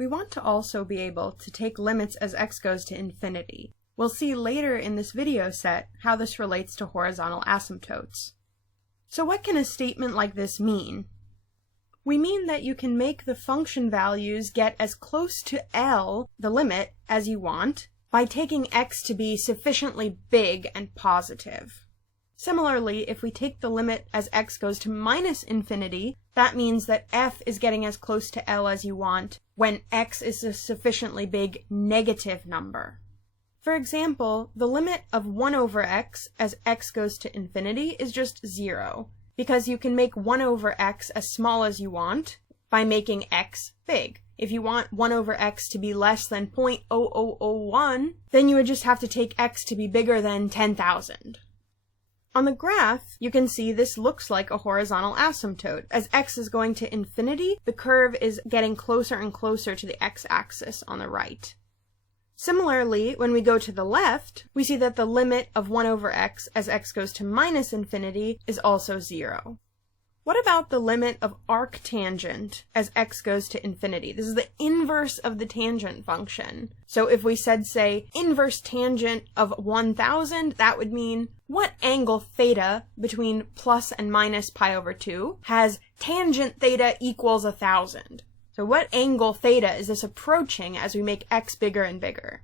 We want to also be able to take limits as x goes to infinity. We'll see later in this video set how this relates to horizontal asymptotes. So what can a statement like this mean? We mean that you can make the function values get as close to L, the limit, as you want, by taking x to be sufficiently big and positive. Similarly, if we take the limit as x goes to minus infinity, that means that f is getting as close to L as you want when x is a sufficiently big negative number. For example, the limit of 1 over x as x goes to infinity is just 0, because you can make 1 over x as small as you want by making x big. If you want 1 over x to be less than 0.0001, then you would just have to take x to be bigger than 10,000. On the graph, you can see this looks like a horizontal asymptote. As x is going to infinity, the curve is getting closer and closer to the x-axis on the right. Similarly, when we go to the left, we see that the limit of 1 over x as x goes to minus infinity is also 0. What about the limit of arctangent as x goes to infinity? This is the inverse of the tangent function. So if we said, say, inverse tangent of 1000, that would mean what angle theta between plus and minus pi over 2 has tangent theta equals 1000? So what angle theta is this approaching as we make x bigger and bigger?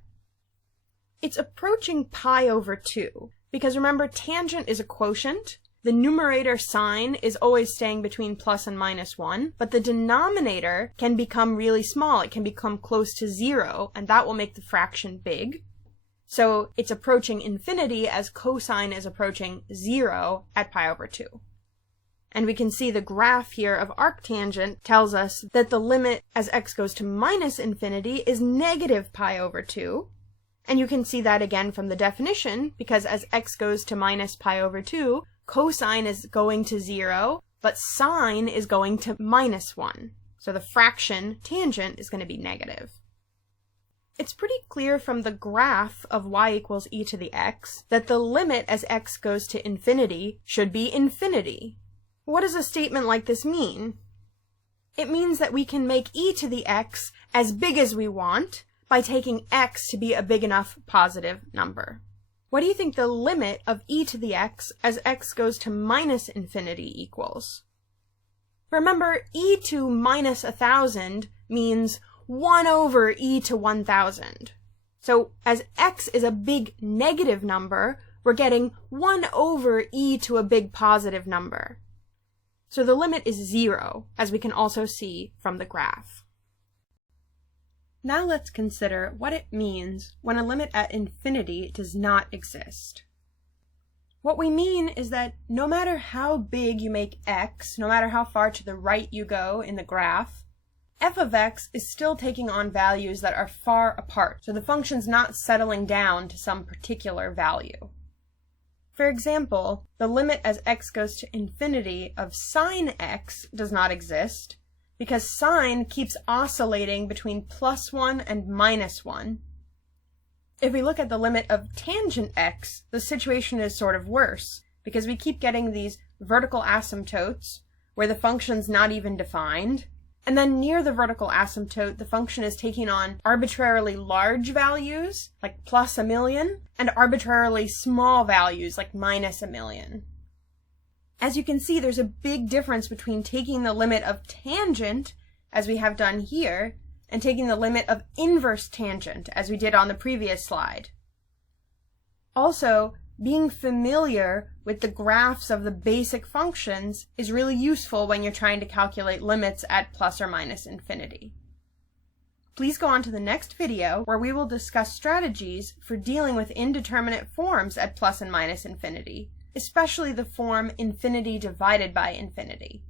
It's approaching pi over 2, because remember, tangent is a quotient. The numerator sign is always staying between plus and minus 1, but the denominator can become really small. It can become close to 0, and that will make the fraction big. So it's approaching infinity as cosine is approaching 0 at pi over 2. And we can see the graph here of arctangent tells us that the limit as x goes to minus infinity is negative pi over 2. And you can see that again from the definition, because as x goes to minus pi over 2, cosine is going to 0, but sine is going to minus 1. So the fraction tangent is going to be negative. It's pretty clear from the graph of y equals e to the x that the limit as x goes to infinity should be infinity. What does a statement like this mean? It means that we can make e to the x as big as we want by taking x to be a big enough positive number. What do you think the limit of e to the x as x goes to minus infinity equals? Remember, e to minus 1000 means 1 over e to 1000. So as x is a big negative number, we're getting 1 over e to a big positive number. So the limit is 0, as we can also see from the graph. Now let's consider what it means when a limit at infinity does not exist. What we mean is that no matter how big you make x, no matter how far to the right you go in the graph, f of x is still taking on values that are far apart, so the function's not settling down to some particular value. For example, the limit as x goes to infinity of sine x does not exist, because sine keeps oscillating between plus 1 and minus 1. If we look at the limit of tangent x, the situation is sort of worse, because we keep getting these vertical asymptotes, where the function's not even defined, and then near the vertical asymptote, the function is taking on arbitrarily large values, like plus 1,000,000, and arbitrarily small values, like minus 1,000,000. As you can see, there's a big difference between taking the limit of tangent, as we have done here, and taking the limit of inverse tangent, as we did on the previous slide. Also, being familiar with the graphs of the basic functions is really useful when you're trying to calculate limits at plus or minus infinity. Please go on to the next video where we will discuss strategies for dealing with indeterminate forms at plus and minus infinity, especially the form infinity divided by infinity.